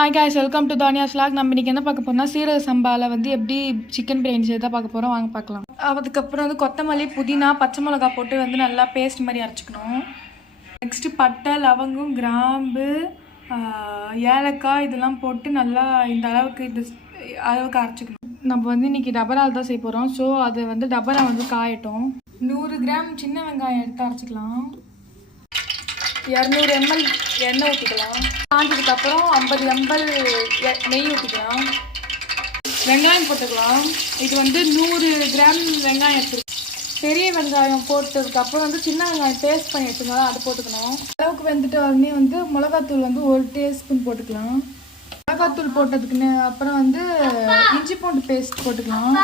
Hi guys, welcome to தானியாஸ் vlog. நம்ம இன்றைக்கி என்ன பார்க்க போகிறோம்னா சீரக சம்பாவில் வந்து எப்படி சிக்கன் பிரியாணி செய்து தான் பார்க்க போகிறோம். வாங்க பார்க்கலாம். அதுக்கப்புறம் வந்து கொத்தமல்லி, புதினா, பச்சை மிளகா போட்டு வந்து நல்லா பேஸ்ட் மாதிரி அரைச்சிக்கணும். நெக்ஸ்ட்டு பட்டை, லவங்கம், கிராம்பு, ஏலக்காய் இதெல்லாம் போட்டு நல்லா இந்த அளவுக்கு அரைச்சிக்கணும். நம்ம வந்து இன்றைக்கி டபரால் தான் செய்ய போகிறோம். ஸோ அதை வந்து டபரா வந்து காயட்டும். 100 கிராம் சின்ன வெங்காயம் எடுத்து அரைச்சிக்கலாம். 200 ml எண்ணெய் ஊற்றிக்கலாம். காஞ்சதுக்கப்புறம் 50 ml நெய் ஊற்றிக்கலாம். வெங்காயம் போட்டுக்கலாம். இது வந்து 100 கிராம் வெங்காயம் எடுத்துக்கலாம். பெரிய வெங்காயம் போட்டதுக்கப்புறம் வந்து சின்ன வெங்காயம் பேஸ்ட் பண்ணி வச்சுக்கலாம், அதை போட்டுக்கணும். அளவுக்கு வெந்துட்டு உடனே வந்து மிளகாத்தூள் வந்து 1 டீஸ்பூன் போட்டுக்கலாம். மிளகாத்தூள் போட்டதுக்குன்னு அப்புறம் வந்து இஞ்சி பூண்டு பேஸ்ட் போட்டுக்கலாம்.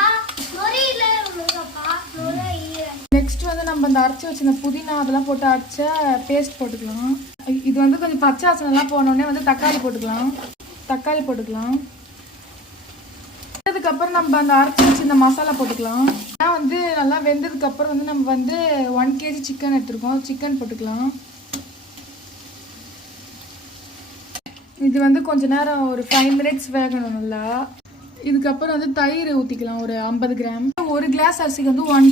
நெக்ஸ்ட் வந்து நம்ம இந்த அரைச்சி வச்சிருந்த புதினா அதெல்லாம் போட்டு அரைச்ச பேஸ்ட் போட்டுக்கலாம். இது வந்து கொஞ்சம் பச்சை வாசனைலாம் போனோடனே வந்து தக்காளி போட்டுக்கலாம். அதுக்கப்புறம் நம்ம அந்த அரைச்சி வச்சிருந்த மசாலா போட்டுக்கலாம். வந்து நல்லா வெந்ததுக்கப்புறம் வந்து நம்ம வந்து 1 kg சிக்கன் எடுத்துருக்கோம். சிக்கன் போட்டுக்கலாம். இது வந்து கொஞ்ச நேரம் ஒரு 5 minutes வேகணும் நல்லா. இதுக்கப்புறம் வந்து தயிர் ஊற்றிக்கலாம். ஒரு 50 கிராம். 1 கிளாஸ் அரிசிக்கு வந்து 1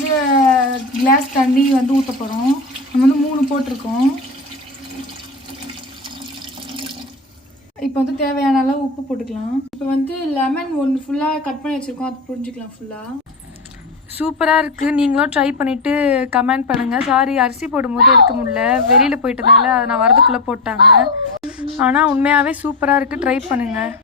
கிளாஸ் தண்ணி வந்து ஊற்ற போகிறோம். நம்ம வந்து 3 போட்டிருக்கோம். இப்போ வந்து தேவையான அளவு உப்பு போட்டுக்கலாம். இப்போ வந்து லெமன் 1 ஃபுல்லாக கட் பண்ணி வச்சுருக்கோம், அது புரிஞ்சுக்கலாம் ஃபுல்லாக. சூப்பராக இருக்குது. நீங்களும் ட்ரை பண்ணிவிட்டு கமெண்ட் பண்ணுங்கள். சாரி, அரிசி போடும்போது எடுக்க முடியல, வெளியில் போயிட்டதுனால அதை நான் வரதுக்குள்ளே போட்டாங்க. ஆனால் உண்மையாகவே சூப்பராக இருக்குது. ட்ரை பண்ணுங்கள்.